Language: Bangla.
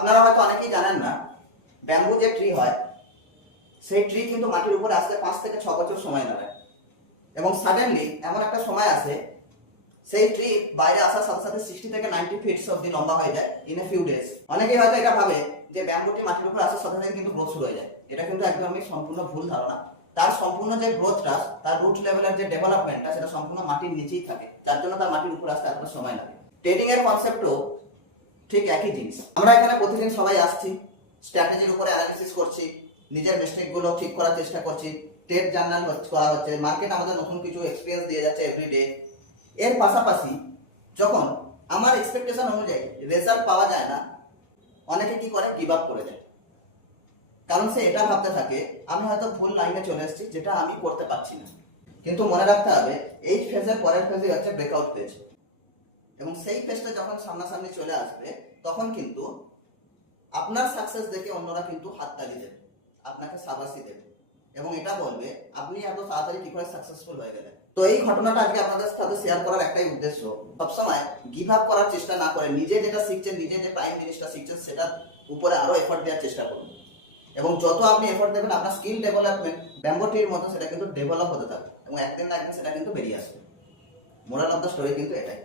আপনারা হয়তো অনেকেই জানেন না, ব্যাম্বু যে ট্রি হয় সেই ট্রি কিন্তু মাটির উপরে আসতে 5 থেকে 6 বছর সময় লাগে। এবং সাডেনলি এমন একটা সময় আসে সেই ট্রি বাইরে আসার সাথে সাথে 60 থেকে 90 ফিট অব্দি লম্বা হয়ে যায় ইন এ ফিউ ডেজ। অনেকেই হয়তো এটা ভাবে যে ব্যাম্বুটি মাটির উপরে আসার সাথে সাথে কিন্তু গ্রোথ শুরু হয়ে যায়। এটা কিন্তু একদমই সম্পূর্ণ ভুল ধারণা। তার সম্পূর্ণ যে গ্রোথটা, তার রুট লেভেলের যে ডেভেলপমেন্টটা, সেটা সম্পূর্ণ মাটির নিচেই থাকে, যার জন্য তার মাটির উপরে আসতে এতটা সময় লাগে। ট্রেডিং এর কনসেপ্টও ঠিক একই জিনিস। আমরা এখানে প্রতিদিন সবাই আসছি, স্ট্র্যাটেজির উপরে অ্যানালিসিস করছি, নিজের মিস্টেকগুলো ঠিক করার চেষ্টা করছি, ট্রেড জার্নাল করা হচ্ছে, মার্কেট আমাদের নতুন কিছু এক্সপিরিয়েন্স দিয়ে যাচ্ছে এভরিডে। এর পাশাপাশি যখন আমার এক্সপেকটেশন অনুযায়ী রেজাল্ট পাওয়া যায় না, অনেকে কি করে, গিভ আপ করে দেয়। কারণ সে এটা ভাবতে থাকে আমি হয়তো ভুল লাইনে চলে এসেছি, যেটা আমি করতে পারছি না। কিন্তু মনে রাখতে হবে এই ফেজের পরের ফেজে হচ্ছে ব্রেকআউট ফেজ, এবং সেই ফেজটা যখন সামনাসামনি চলে আসবে তখন কিন্তু আপনার সাকসেস দেখে অন্যরা কিন্তু হাততালি দেবে, আপনাকে সাবাসি দেবে, এবং এটা বলবে আপনি এত তাড়াতাড়ি কি করে সাকসেসফুল হয়ে গেলেন। তো এই ঘটনাটা আজকে আপনাদের সাথে শেয়ার করার একটাই উদ্দেশ্য, সবসময় গিভ আপ করার চেষ্টা না করে নিজে যেটা শিখছেন, নিজে যে প্রাইম জিনিসটা শিখছেন, সেটার উপরে আরো এফর্ট দেওয়ার চেষ্টা করুন। এবং যত আপনি এফর্ট দেবেন, আপনার স্কিল ডেভেলপমেন্ট ব্যাম্বো ট্রির মতো সেটা কিন্তু ডেভেলপ হতে থাকবে, এবং একদিন না একদিন সেটা কিন্তু বেরিয়ে আসবে। মোরাল অফ দ্য স্টোরি কিন্তু এটাই।